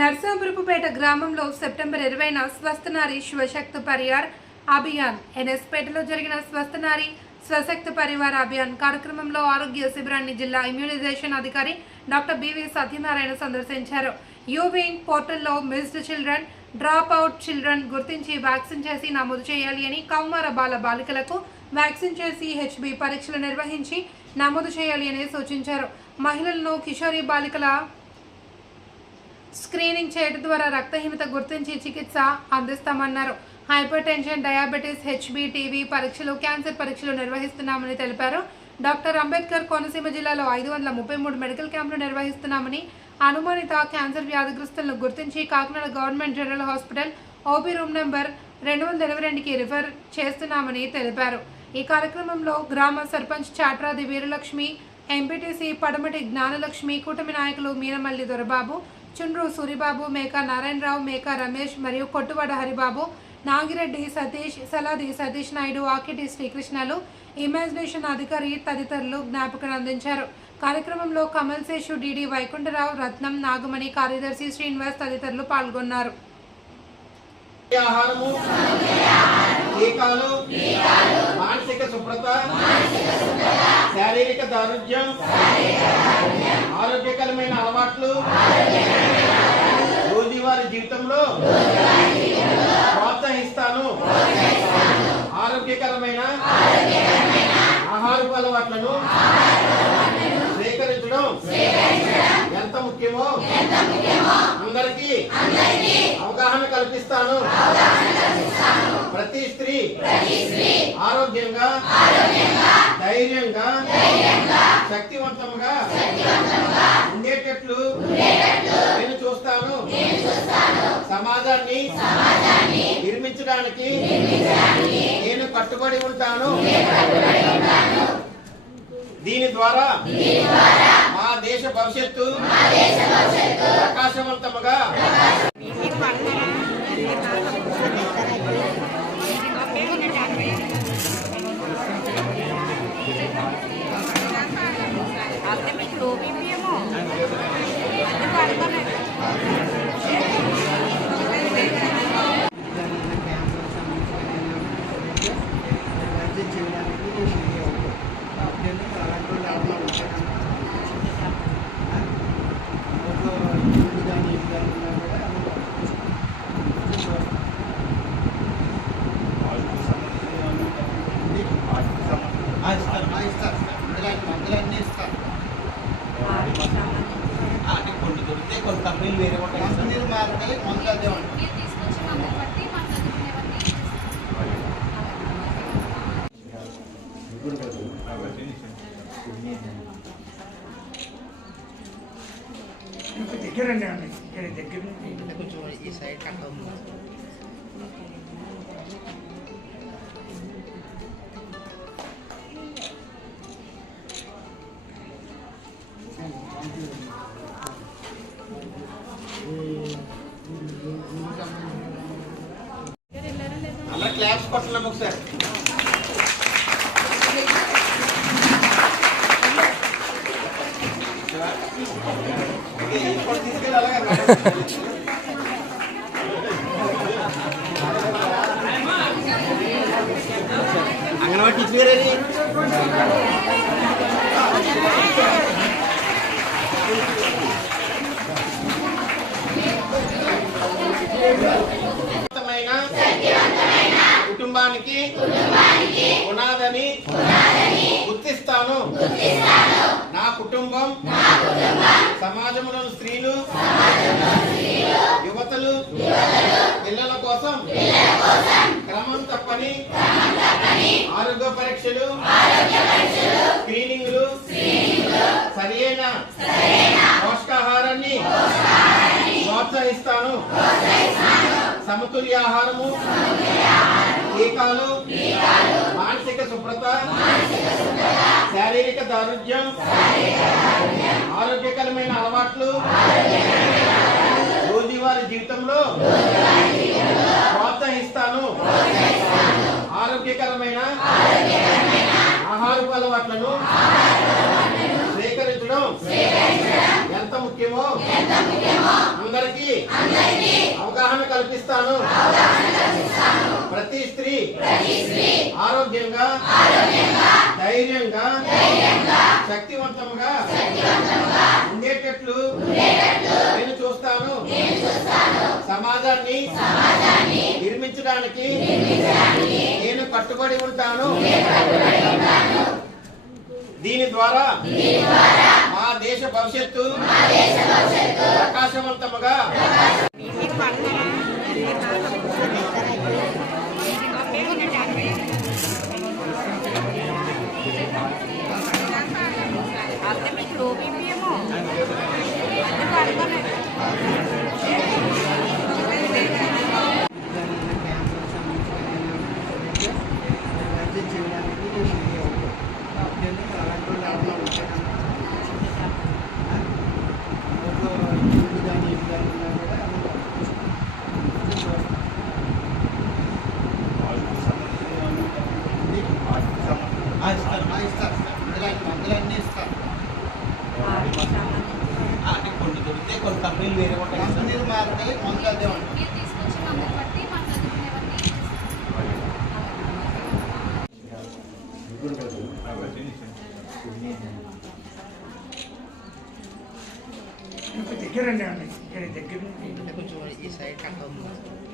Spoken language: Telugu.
నర్సాపురపుపేట గ్రామంలో సెప్టెంబర్ 20న స్వస్థ నారీ స్వశక్తి పరివార్ అభియాన్ ఎన్ఎస్పేటలో జరిగిన స్వస్థ నారీ స్వశక్తి పరివార్ అభియాన్ కార్యక్రమంలో ఆరోగ్య శిబిరాన్ని జిల్లా ఇమ్యూనైజేషన్ అధికారి డాక్టర్ బివి సత్యనారాయణ సందర్శించారు. యూవింగ్ పోర్టల్లో missed children, drop out children గుర్తించి వ్యాక్సిన్ చేసి నమోదు చేయాలి అని, కౌమార బాలికలకు వ్యాక్సిన్ చేసి హెచ్బి పరీక్షలు నిర్వహించి నమోదు చేయాలి అని సూచించారు. మహిళలను కిషోరీ బాలికల స్క్రీనింగ్ చేయడం ద్వారా రక్తహీనత గుర్తించి చికిత్స అందిస్తామన్నారు. Hypertension, diabetes, HB, TB పరీక్షలు, క్యాన్సర్ పరీక్షలు నిర్వహిస్తున్నామని తెలిపారు. డాక్టర్ అంబేద్కర్ కోనసీమ జిల్లాలో 533 మెడికల్ క్యాంపులు నిర్వహిస్తున్నామని, అనుమానిత క్యాన్సర్ వ్యాధిగ్రస్తులను గుర్తించి Kakinada government general hospital OP room number 222కి రిఫర్ చేస్తున్నామని తెలిపారు. ఈ కార్యక్రమంలో గ్రామ సర్పంచ్ చాట్రాది వీరలక్ష్మి, ఎంపీటీసీ పడమటి జ్ఞానలక్ష్మి, కూటమి నాయకులు మీనమల్లి దొరబాబు, చుండ్రు సూరిబాబు, మేకా నారాయణరావు, మేకా రమేష్ మరియు కొట్టువాడ హరిబాబు, నాగిరెడ్డి సతీష్, సలాది సతీష్ నాయుడు, ఆకిటి శ్రీకృష్ణలు, ఇమాజినేషన్ అధికారి తదితరులు జ్ఞాపకం అందించారు. కార్యక్రమంలో కమల్ శేషు, డిడి వైకుంఠరావు, రత్నం, నాగమణి, కార్యదర్శి శ్రీనివాస్ తదితరులు పాల్గొన్నారు. మానసిక శుభ్రత, శారీరక దారుఢ్యం, ఆరోగ్యకరమైన అలవాట్లు రోజువారీ జీవితంలో ప్రోత్సహిస్తాను. ఆరోగ్యకరమైన ఆహారపు అలవాట్లను స్వీకరించడం ఎంత ముఖ్యమో అందరికీ అవగాహన కల్పిస్తాను. ప్రతి స్త్రీ ఆరోగ్యంగా, ధైర్యంగా, శక్తివంతంగా ఉండేటట్లు నేను చూస్తాను. సమాజాన్ని నిర్మించడానికి నేను కట్టుబడి ఉంటాను. దీని ద్వారా మా దేశ భవిష్యత్తు ప్రకాశవంతముగా కొన్ని దొరికితే కొన్ని కంపెనీలు వేరే కంపెనీలు మారుతాయి. మందు అదే ఉంటుంది. దగ్గరండి అండి, దగ్గర కొంచెం ఈ సైడ్ కట్ట ఉంది. అలా క్లాప్స్ కొట్టలేము ఒకసారి. తీసుకెళ్ళి అలాగే అంగన్వాడీ టీచర్ గారు కుటుంబానికి పునాదని గుర్తిస్తాను. నా కుటుంబం సమాజంలోని స్త్రీలు, యువతలు, పిల్లల కోసం క్రమం తప్పని ఆరోగ్య పరీక్షలు, స్క్రీనింగ్లు, సరియైన పోషకాహారాన్ని ప్రోత్సహిస్తాను. సమతుల్య ఆహారము, టీకాలు, మానసిక శుభ్రత, శారీరక దారుఢ్యం, ఆరోగ్యకరమైన అలవాట్లు రోజువారీ జీవితంలో ప్రోత్సహిస్తాను. ఆరోగ్యకరమైన ఆహారపు అలవాట్లను స్వీకరించడం ఎంత ముఖ్యమో అందరికీ అవగాహన కల్పిస్తాను. ప్రతి స్త్రీ ఆరోగ్యంగా ధైర్యంగా శక్తివంతంగా ఉండేటట్లు నేను చూస్తాను. సమాజాన్ని నిర్మించడానికి నేను కట్టుబడి ఉంటాను. దీని ద్వారా మా దేశ భవిష్యత్తు ప్రకాశవంతముగా మందులన్నీ ఇస్తారు. అంటే కొన్ని దొరికితే కొన్ని కంపెనీలు వేరే ఉంటాయి. కంపెనీలు మారుతాయి, మందులు అదే ఉంటాయి. దగ్గరండి అండి ఇక్కడ దగ్గర కొంచెం ఈ సైడ్ కట్ అవుతుంది.